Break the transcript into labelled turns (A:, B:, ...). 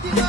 A: Thank you.